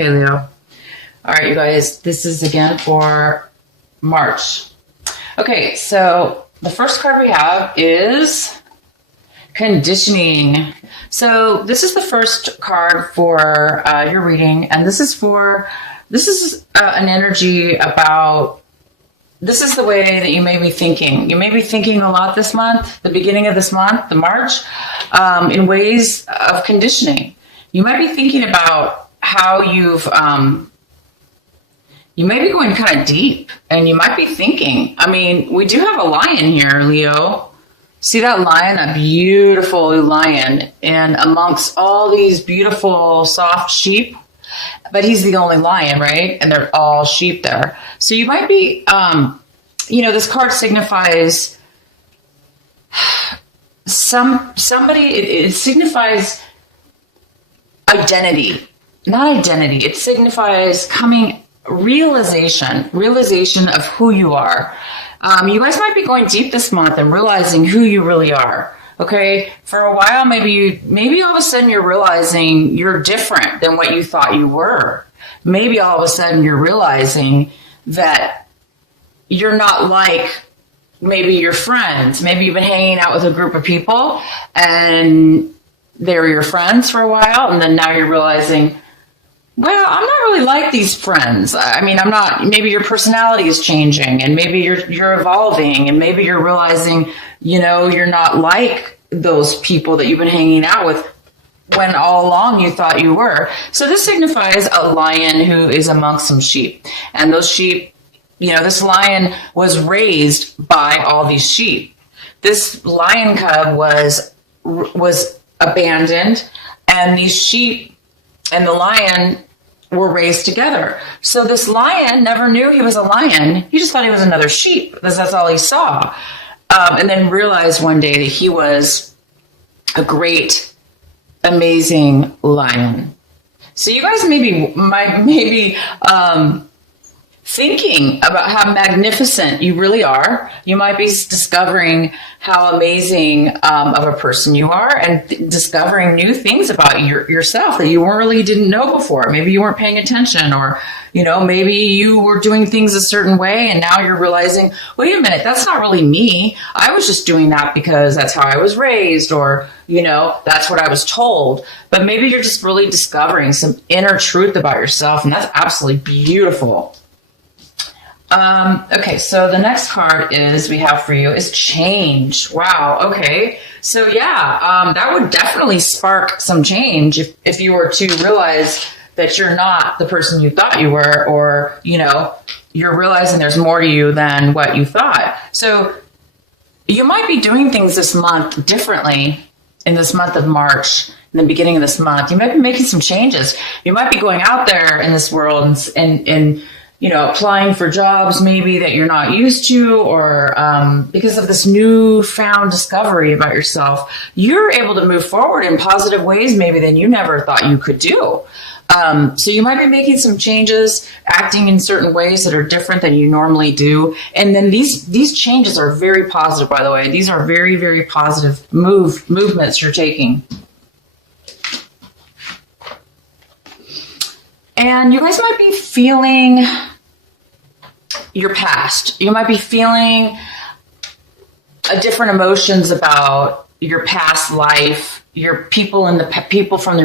Okay, Leo. All right, you guys, this is again for March. Okay, so the first card we have is conditioning. So this is the first card for your reading, and this is an energy about, this is the way that you may be thinking. You may be thinking a lot this month, the beginning of this month, the March, in ways of conditioning. You might be thinking about how you may be going kind of deep, and you might be thinking, I mean, we do have a lion here, Leo. See that lion, that beautiful lion, and amongst all these beautiful soft sheep, but he's the only lion, right? And they're all sheep there. So you might be, this card signifies somebody, it signifies identity, not identity. It signifies realization of who you are. You guys might be going deep this month and realizing who you really are. Okay, for a while, maybe all of a sudden you're realizing you're different than what you thought you were. Maybe all of a sudden you're realizing that you're not like maybe your friends. Maybe you've been hanging out with a group of people and they were your friends for a while, and then now you're realizing, well, I'm not really like these friends. I mean, I'm not, maybe your personality is changing, and maybe you're evolving, and maybe you're realizing, you're not like those people that you've been hanging out with when all along you thought you were. So this signifies a lion who is amongst some sheep. And those sheep, this lion was raised by all these sheep. This lion cub was abandoned, and these sheep and the lion were raised together. So this lion never knew he was a lion. He just thought he was another sheep, because that's all he saw. And then realized one day that he was a great, amazing lion. So you guys might be thinking about how magnificent you really are. You might be discovering how amazing of a person you are, and discovering new things about yourself that you didn't know before. Maybe you weren't paying attention, or, maybe you were doing things a certain way, and now you're realizing, wait a minute, that's not really me. I was just doing that because that's how I was raised, or, that's what I was told. But maybe you're just really discovering some inner truth about yourself, and that's absolutely beautiful. Okay, so the next card we have for you is change. Wow, okay. So yeah, that would definitely spark some change if you were to realize that you're not the person you thought you were, or, you're realizing there's more to you than what you thought. So you might be doing things this month differently in this month of March. In the beginning of this month, you might be making some changes. You might be going out there in this world and applying for jobs maybe that you're not used to, or because of this newfound discovery about yourself, you're able to move forward in positive ways maybe than you never thought you could do. So you might be making some changes, acting in certain ways that are different than you normally do. And then these changes are very positive, by the way. These are very, very positive movements you're taking. And you guys might be feeling your past. You might be feeling different emotions about your past life, your people from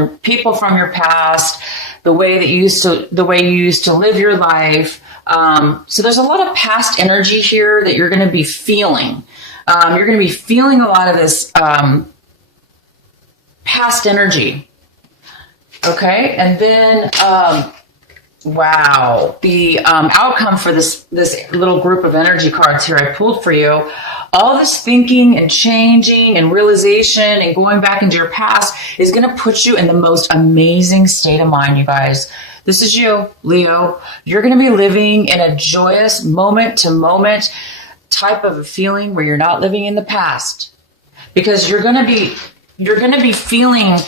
your past, the way you used to live your life. So there's a lot of past energy here that you're going to be feeling. You're going to be feeling a lot of this past energy. Okay, and then, wow, the outcome for this little group of energy cards here I pulled for you, all this thinking and changing and realization and going back into your past is going to put you in the most amazing state of mind, you guys. This is you, Leo. You're going to be living in a joyous moment-to-moment type of a feeling where you're not living in the past, because you're going to be feeling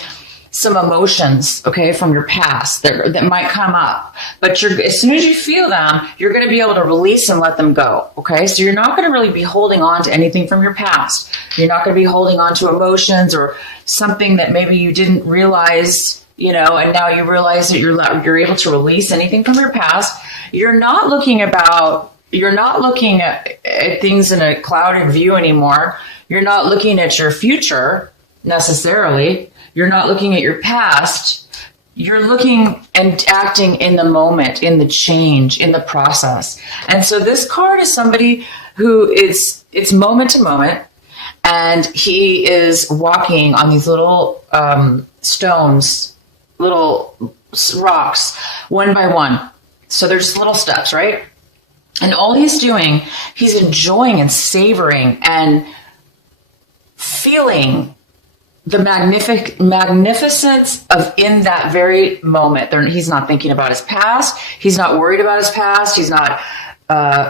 some emotions, okay, from your past that might come up. But as soon as you feel them, you're going to be able to release and let them go, okay? So you're not going to really be holding on to anything from your past. You're not going to be holding on to emotions or something that maybe you didn't realize and now you realize that you're able to release anything from your past. You're not looking at things in a clouded view anymore. You're not looking at your future necessarily. You're not looking at your past. You're looking and acting in the moment, in the change, in the process. And so this card is somebody who it's moment to moment, and he is walking on these little stones, little rocks, one by one. So they're just little steps, right? And all he's doing, he's enjoying and savoring and feeling the magnificence of in that very moment. He's not thinking about his past. He's not worried about his past. He's not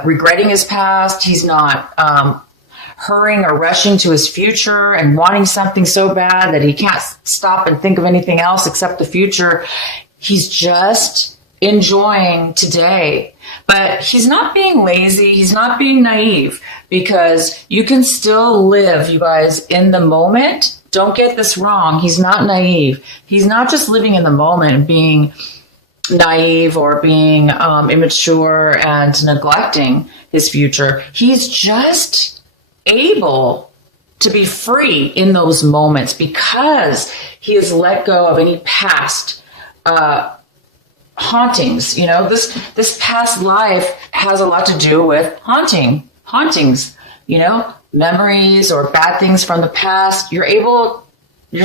regretting his past. He's not hurrying or rushing to his future and wanting something so bad that he can't stop and think of anything else except the future. He's just enjoying today. But he's not being lazy. He's not being naive, because you can still live, you guys, in the moment. Don't get this wrong. He's not naive. He's not just living in the moment and being naive or being immature and neglecting his future. He's just able to be free in those moments because he has let go of any past hauntings. This past life has a lot to do with hauntings, memories or bad things from the past. You're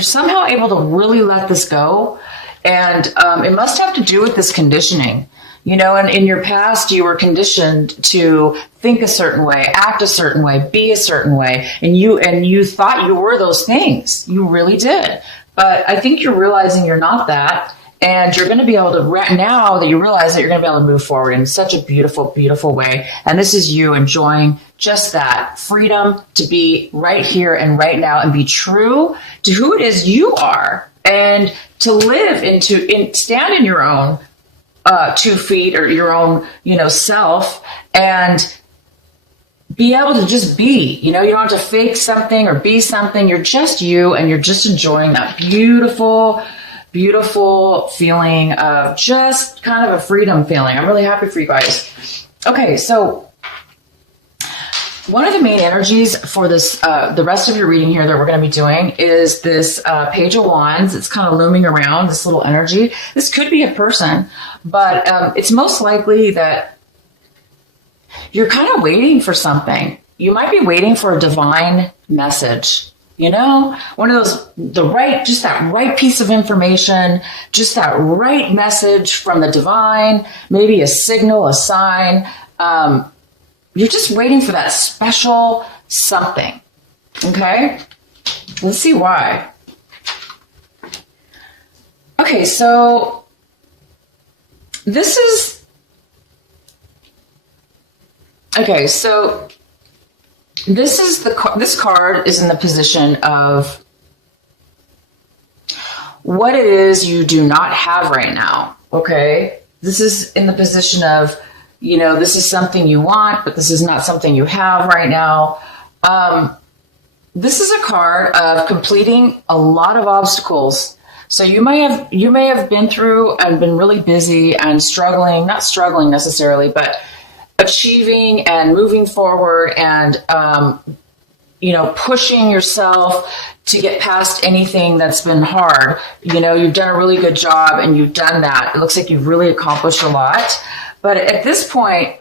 somehow able to really let this go. And it must have to do with this conditioning, and in your past, you were conditioned to think a certain way, act a certain way, be a certain way. And you thought you were those things. You really did. But I think you're realizing you're not that. And you're going to be able to, now that you realize that, you're going to be able to move forward in such a beautiful, beautiful way. And this is you enjoying just that freedom to be right here and right now and be true to who it is you are, and to live stand in your own 2 feet, or your own, self, and be able to just be. You don't have to fake something or be something. You're just you, and you're just enjoying that beautiful feeling of just kind of a freedom feeling. I'm really happy for you guys. Okay, so one of the main energies for this, the rest of your reading here that we're going to be doing, is this Page of Wands. It's kind of looming around, this little energy. This could be a person, but it's most likely that you're kind of waiting for something. You might be waiting for a divine message. One of those, just that right piece of information, just that right message from the divine, maybe a signal, a sign. You're just waiting for that special something. Okay? Let's see why. Okay, so this card is in the position of what it is you do not have right now. Okay? This is in the position of, this is something you want, but this is not something you have right now. This is a card of completing a lot of obstacles. So you may have been through and been really busy and struggling, not struggling necessarily, but achieving and moving forward and, pushing yourself to get past anything that's been hard. You've done a really good job, and you've done that. It looks like you've really accomplished a lot. But at this point,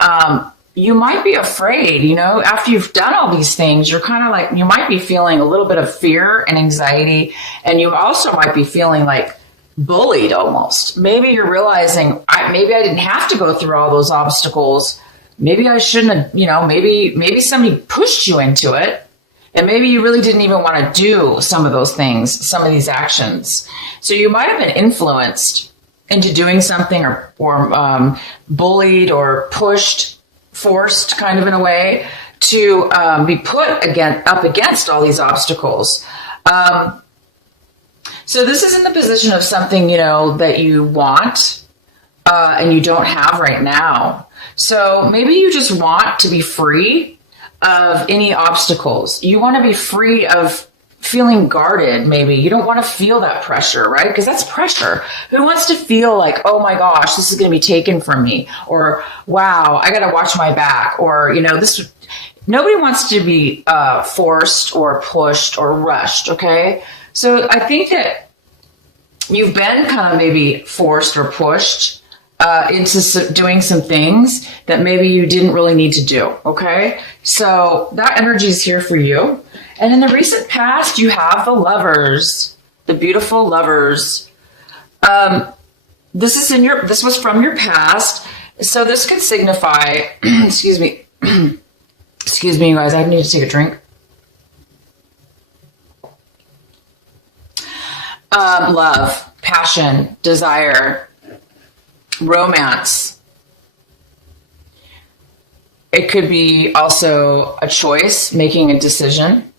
you might be afraid, after you've done all these things, you're kind of like, you might be feeling a little bit of fear and anxiety. And you also might be feeling like bullied almost. Maybe you're realizing, maybe I didn't have to go through all those obstacles. Maybe I shouldn't have, maybe somebody pushed you into it. And maybe you really didn't even want to do some of those things, some of these actions. So you might have been influenced into doing something, or bullied or pushed, forced kind of in a way to be put up against all these obstacles. So this is in the position of something, that you want and you don't have right now. So maybe you just want to be free of any obstacles. You want to be free of feeling guarded, maybe. You don't want to feel that pressure, right? Because that's pressure. Who wants to feel like, oh my gosh, this is going to be taken from me? Or, wow, I got to watch my back. Or, nobody wants to be forced or pushed or rushed, okay? So I think that you've been kind of maybe forced or pushed into doing some things that maybe you didn't really need to do, okay? So that energy is here for you. And in the recent past, you have the Lovers, the beautiful Lovers. This was from your past. So this could signify, excuse me, you guys, I need to take a drink. Love, passion, desire, romance. It could be also a choice, making a decision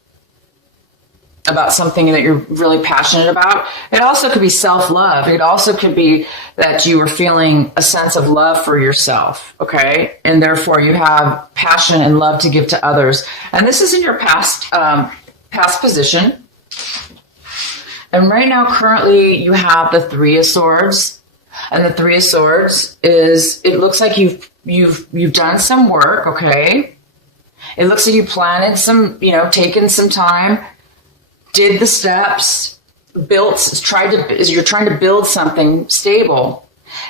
about something that you're really passionate about. It also could be self-love. It also could be that you were feeling a sense of love for yourself, okay? And therefore you have passion and love to give to others. And this is in your past position. And right now, currently, you have the Three of Swords. And the Three of Swords is, it looks like you've done some work, okay? It looks like you planted some, taken some time, did the steps, you're trying to build something stable.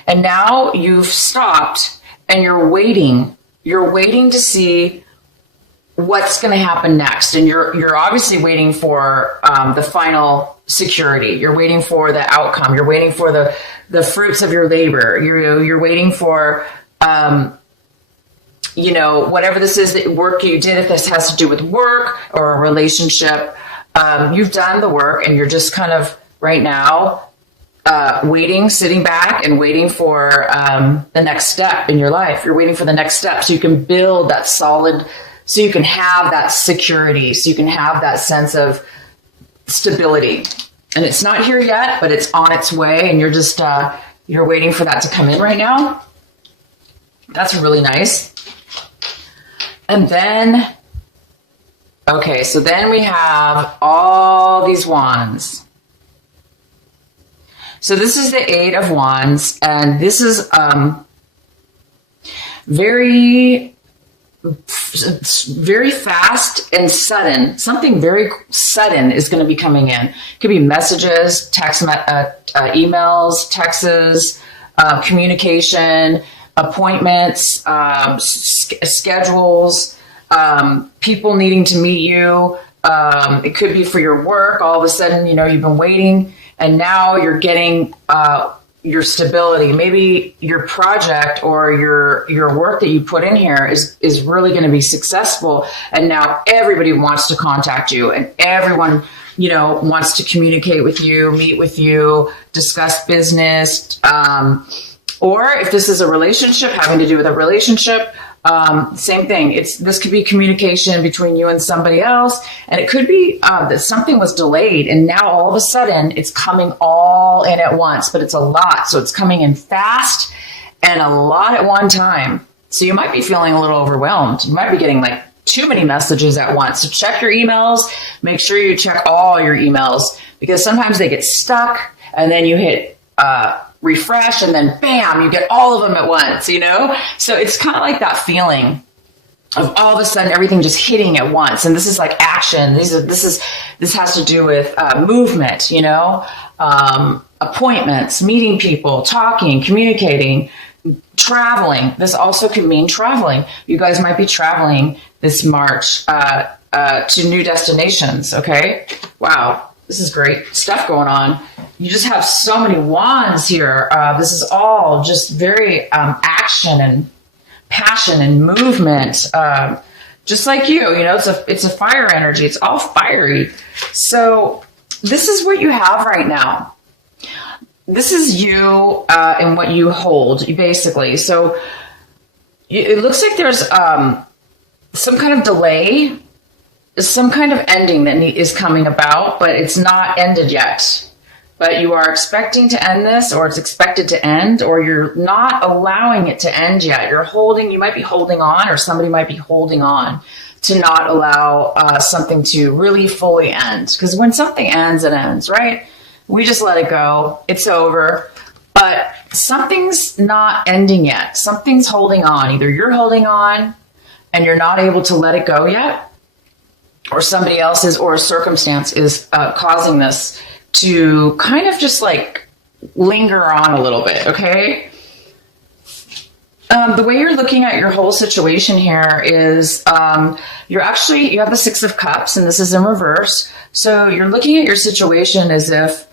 And now you've stopped and you're waiting. You're waiting to see what's going to happen next. And you're obviously waiting for the final security. You're waiting for the outcome. You're waiting for the fruits of your labor. You're waiting for, whatever this is, that work you did, if this has to do with work or a relationship, you've done the work and you're just kind of right now waiting, sitting back and waiting for the next step in your life. You're waiting for the next step so you can build that solid, so you can have that security, so you can have that sense of stability. And it's not here yet, but it's on its way, and you're just you're waiting for that to come in right now. That's really nice. And then, okay, so then we have all these wands. So this is the Eight of Wands, and this is very fast and sudden. Something very sudden is going to be coming in. It could be messages, emails, texts, communication, appointments, schedules, people needing to meet you. It could be for your work. All of a sudden, you've been waiting and now you're getting your stability. Maybe your project or your work that you put in here is really going to be successful. And now everybody wants to contact you and everyone, wants to communicate with you, meet with you, discuss business. Or if this is a relationship, having to do with a relationship, same thing. This could be communication between you and somebody else. And it could be that something was delayed and now all of a sudden it's coming all in at once, but it's a lot. So it's coming in fast and a lot at one time. So you might be feeling a little overwhelmed. You might be getting like too many messages at once. So check your emails. Make sure you check all your emails because sometimes they get stuck and then you hit, refresh and then bam, you get all of them at once, So it's kind of like that feeling of all of a sudden everything just hitting at once. And this is like action. This has to do with movement, appointments, meeting people, talking, communicating, traveling. This also can mean traveling. You guys might be traveling this March to new destinations. Okay. Wow. This is great stuff going on. You just have so many wands here. This is all just very action and passion and movement. Just like you, it's a fire energy. It's all fiery. So this is what you have right now. This is you and what you hold, basically. So it looks like there's some kind of delay, some kind of ending that is coming about, but it's not ended yet. But you are expecting to end this, or it's expected to end, or you're not allowing it to end yet. You might be holding on, or somebody might be holding on to not allow something to really fully end. Because when something ends, it ends, right? We just let it go. It's over. But something's not ending yet. Something's holding on. Either you're holding on and you're not able to let it go yet, or somebody else's or a circumstance is causing this to kind of just like linger on a little bit, okay? The way you're looking at your whole situation here is you have the Six of Cups, and this is in reverse. So you're looking at your situation as if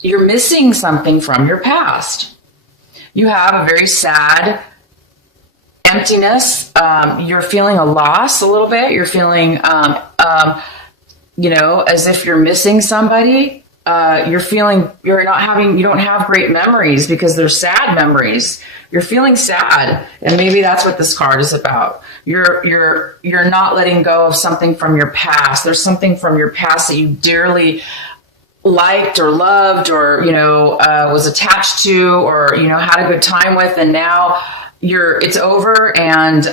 you're missing something from your past. You have a very sad emptiness. You're feeling a loss a little bit. You're feeling, as if you're missing somebody. You don't have great memories because they're sad memories. You're feeling sad, and maybe that's what this card is about. You're not letting go of something from your past. There's something from your past that you dearly liked or loved or was attached to or had a good time with, and now it's over, and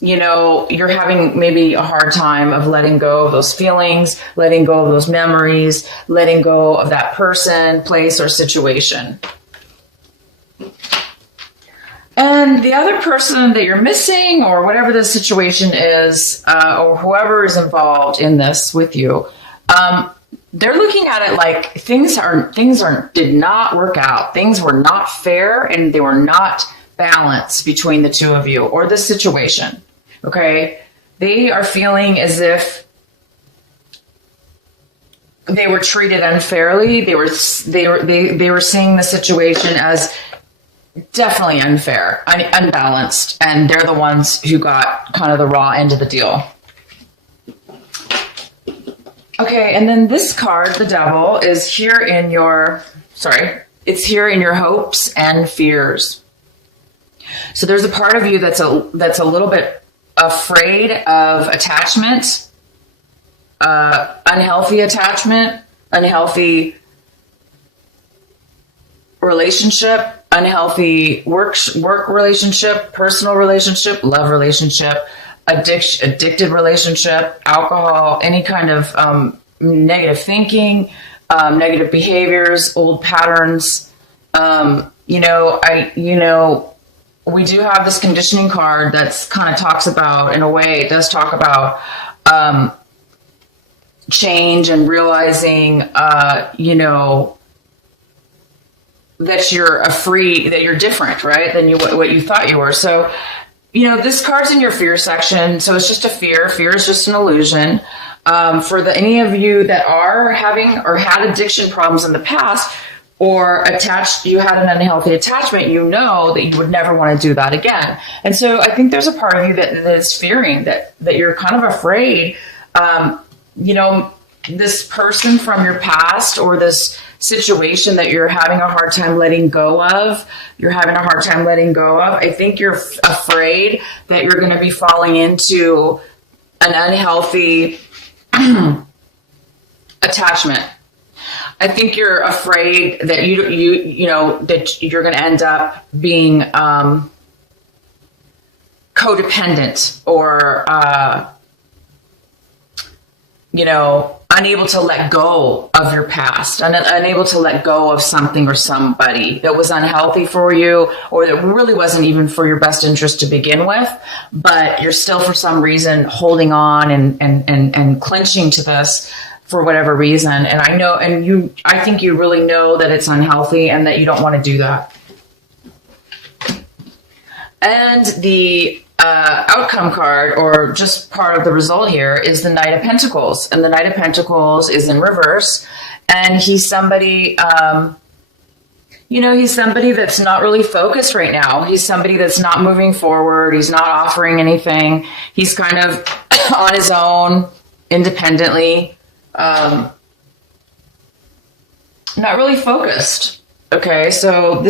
you're having maybe a hard time of letting go of those feelings, letting go of those memories, letting go of that person, place, or situation. And the other person that you're missing, or whatever the situation is, or whoever is involved in this with you, they're looking at it like things did not work out. Things were not fair, and they were not balanced between the two of you or the situation. Okay, they are feeling as if they were treated unfairly. They were seeing the situation as definitely unfair, unbalanced, and they're the ones who got kind of the raw end of the deal. Okay, and then this card, the Devil, is here in your hopes and fears. So there's a part of you that's a little bit afraid of attachment, unhealthy attachment, unhealthy relationship, unhealthy work relationship, personal relationship, love relationship, addicted relationship, alcohol, any kind of negative thinking, negative behaviors, old patterns. We do have this conditioning card that's kind of talks about, in a way, it does talk about change and realizing, that you're different, right, than what you thought you were. So, this card's in your fear section. So it's just a fear. Fear is just an illusion. For any of you that are having or had addiction problems in the past, or you had an unhealthy attachment, that you would never want to do that again. And so I think there's a part of you that is fearing that you're kind of afraid, this person from your past or this situation that you're having a hard time letting go of. I think you're afraid that you're going to be falling into an unhealthy attachment. I think you're afraid that that you're going to end up being codependent or unable to let go of your past, unable to let go of something or somebody that was unhealthy for you, or that really wasn't even for your best interest to begin with, but you're still for some reason holding on and clinching to this for whatever reason. And I think you really know that it's unhealthy and that you don't want to do that. And the outcome card, or just part of the result here, is the Knight of Pentacles. And the Knight of Pentacles is in reverse. And he's somebody, he's somebody that's not really focused right now. He's somebody that's not moving forward. He's not offering anything. He's kind of on his own, independently, not really focused. Okay, so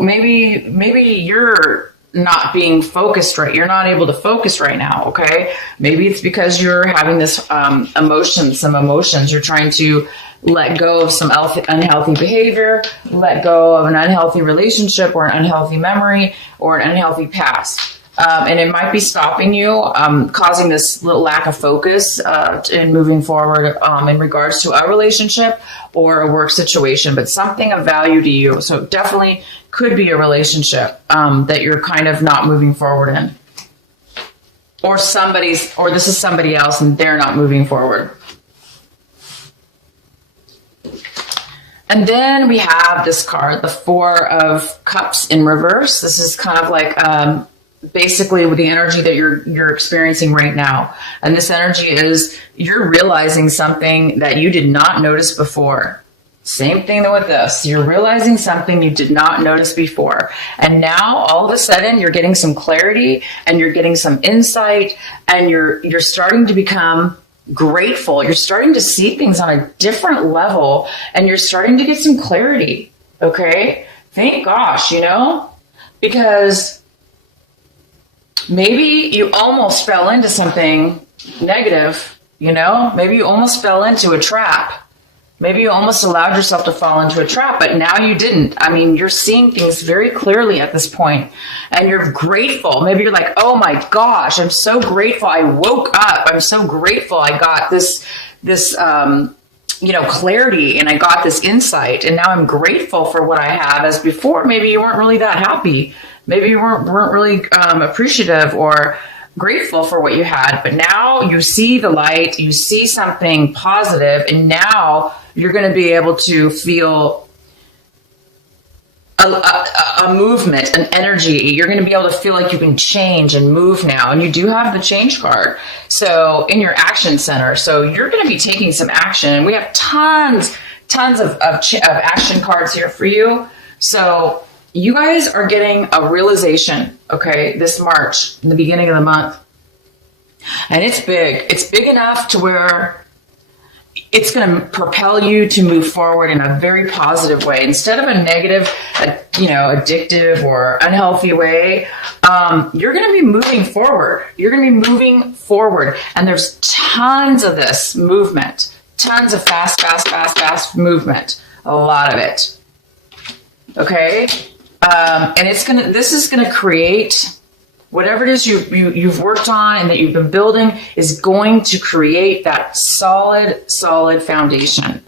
maybe you're not being focused right. You're not able to focus right now. Okay. Maybe it's because you're having this, some emotions. You're trying to let go of some unhealthy behavior, let go of an unhealthy relationship or an unhealthy memory or an unhealthy past. And it might be stopping you, causing this little lack of focus in moving forward in regards to a relationship or a work situation, but something of value to you. So it definitely could be a relationship that you're kind of not moving forward in. Or this is somebody else and they're not moving forward. And then we have this card, the Four of Cups in reverse. This is kind of like basically with the energy that you're experiencing right now. And this energy is you're realizing something that you did not notice before. Same thing with this. You're realizing something you did not notice before. And now all of a sudden you're getting some clarity and you're getting some insight and you're starting to become grateful. You're starting to see things on a different level and you're starting to get some clarity. Okay? Thank gosh, because maybe you almost fell into something negative, maybe you almost fell into a trap. Maybe you almost allowed yourself to fall into a trap, but now you didn't. I mean, you're seeing things very clearly at this point, and you're grateful. Maybe you're like, oh my gosh, I'm so grateful I woke up. I'm so grateful I got this clarity, and I got this insight, and now I'm grateful for what I have. As before, maybe you weren't really that happy. Maybe you weren't really appreciative or grateful for what you had, but now you see the light, you see something positive, and now you're going to be able to feel a movement, an energy. You're going to be able to feel like you can change and move now, and you do have the change card. So in your action center, so you're going to be taking some action. We have tons of action cards here for you. So you guys are getting a realization, okay, this March, in the beginning of the month. And it's big. It's big enough to where it's going to propel you to move forward in a very positive way. Instead of a negative, addictive or unhealthy way, you're going to be moving forward. You're going to be moving forward. And there's tons of this movement, tons of fast movement, a lot of it. Okay? And this is going to create whatever it is you've worked on and that you've been building is going to create that solid foundation.